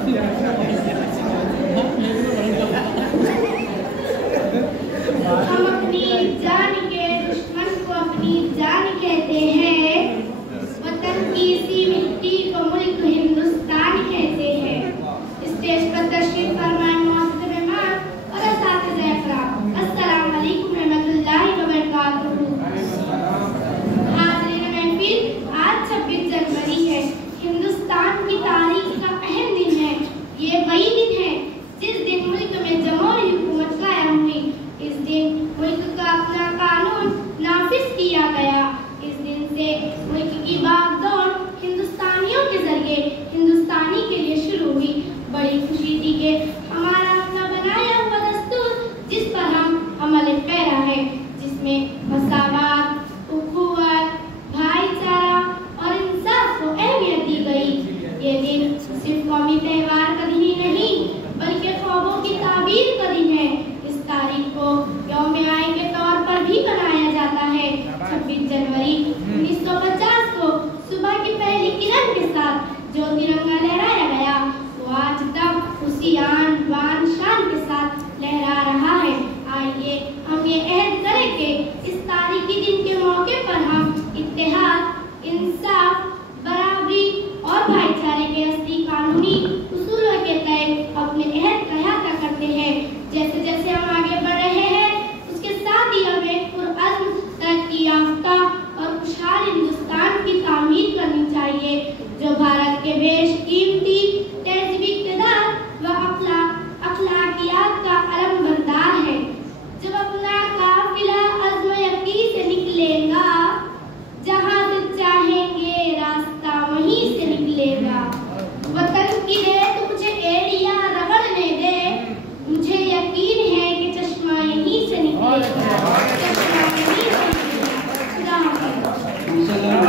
हम अपनी जान के दुश्मन को अपनी जान कहते हैं। वतन की सी मिट्टी को मुल्क हिंदुस्तान कहते हैं। स्टेज पर तशरीफ फरमाए मौजूद मेहमान और असातिज़े इकराम, अस्सलाम वालेकुम रहमतुल्लाहि व बरकातुहू। हाज़रीन महफिल, आज 26 जनवरी है। हिंदुस्तान की तारीख का अहम दिन है। ये वही दिन है जिस दिन मुल्क में जमहूरी हुकूमत कायम हुई। इस दिन मुल्क का अपना कानून नाफिज किया गया। इस दिन से मुल्क की बागडोर हिंदुस्तानियों के जरिए हिंदुस्तानी के लिए शुरू हुई। बड़ी खुशी थी कि हमारा अपना बनाया हुआ दस्तूर जिस पर हम अमल पैरा है, जिसमें मसावात, उखुवत, भाईचारा और इंसाफ को अहमियत दी गई। ये दिन सिर्फ कौमी त्योहार का दिन ही नहीं बल्कि ख्वाबों की ताबीर का दिन है। इस तारीख को यौम आए के तौर पर भी मनाया जाता है। 26 जनवरी 1950 को सुबह की पहली किरण के साथ जो तिरंगा लहराया गया वो आज तक उसी आन बान शान के साथ लहरा रहा है। आइए हम ये अहद करें कि इस तारीखी दिन के मौके पर हम इत्तेहाद, इंसाफ, बराबरी और भाईचारे के असली कानूनी उसूलों के तहत अपने अहद का अहाता करते हैं। जैसे जैसे हम आगे बढ़ रहे हैं उसके साथ ही हमें पुरअज़्म, तरक्की याफ्ता और खुशहाल हिंदुस्तान की तामीर करनी चाहिए जो भारत के बेशकीमती तहज़ीबी इक़्तिदार व अखलाकियात का अलमबरदार है। जब अपना काफिला अज़्म यक़ीन से निकलेगा, जहाँ दिल चाहेंगे रास्ता वहीं से निकलेगा। वतन की रेत मुझे एड़ियाँ रगड़ने दे, मुझे यकीन है कि चश्मा यहीं से निकलेगा। चश्मा यहीं से निकलेगा।